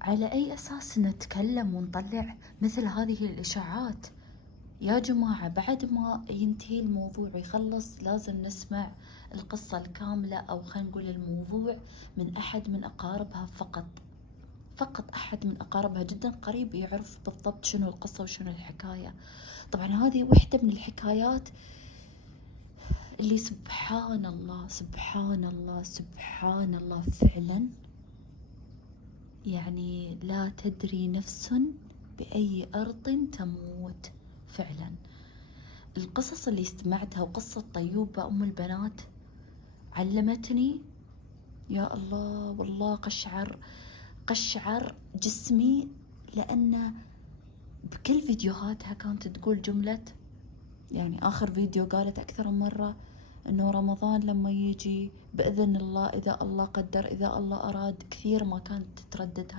على أي أساس نتكلم ونطلع مثل هذه الإشاعات؟ يا جماعة بعد ما ينتهي الموضوع ويخلص لازم نسمع القصة الكاملة، أو خلينا نقول الموضوع من أحد من أقاربها فقط أحد من أقاربها جدا قريب يعرف بالضبط شنو القصة وشنو الحكاية. طبعا هذه واحدة من الحكايات اللي سبحان الله سبحان الله سبحان الله فعلا، يعني لا تدري نفس بأي أرض تموت. فعلا القصص اللي استمعتها وقصة طيوبة أم البنات علمتني، يا الله والله قشعر جسمي، لأن بكل فيديوهاتها كانت تقول جملة، يعني آخر فيديو قالت أكثر من مرة إنه رمضان لما يجي بإذن الله، إذا الله قدر، إذا الله أراد، كثير ما كانت تردد